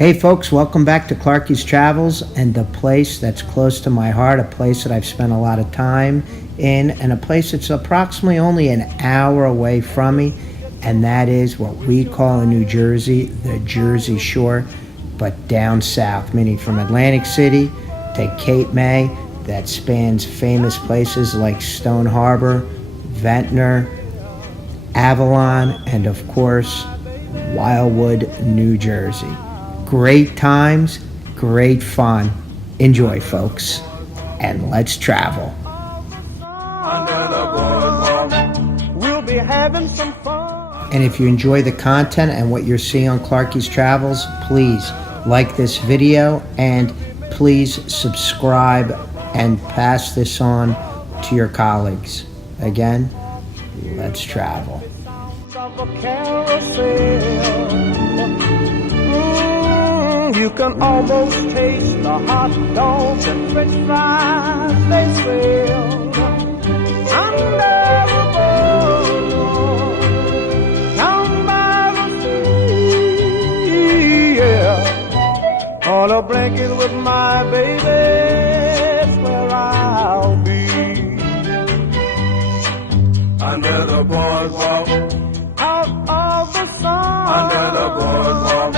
Hey folks, welcome back to Clarky's Travels and the place that's close to my heart, a place that I've spent a lot of time in, and a place that's approximately only an hour away from me, and that is what we call in New Jersey, the Jersey Shore, but down south, meaning from Atlantic City to Cape May, that spans famous places like Stone Harbor, Ventnor, Avalon, and of course, Wildwood, New Jersey. Great times, great fun. Enjoy, folks, and let's travel. We'll be having some fun. And if you enjoy the content and what you're seeing on Clarky's Travels, please like this video and please subscribe and pass this on to your colleagues. Again, let's travel. You can almost taste the hot dogs and french fries they sell under the boardwalk down by the sea. Yeah. On a blanket with my baby, that's where I'll be. Under the boardwalk, out of the sun. Under the boardwalk,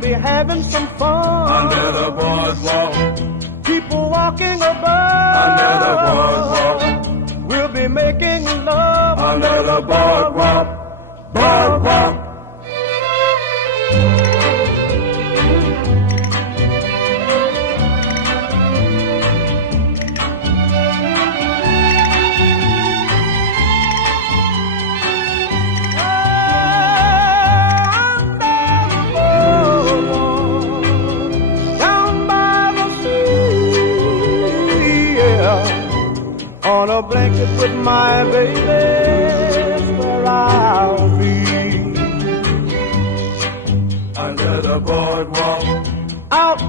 be having some fun under the boardwalk. People walking above under the boardwalk. We'll be making love under the boardwalk. Boardwalk. On a blanket with my baby, that's where I'll be. Under the boardwalk, out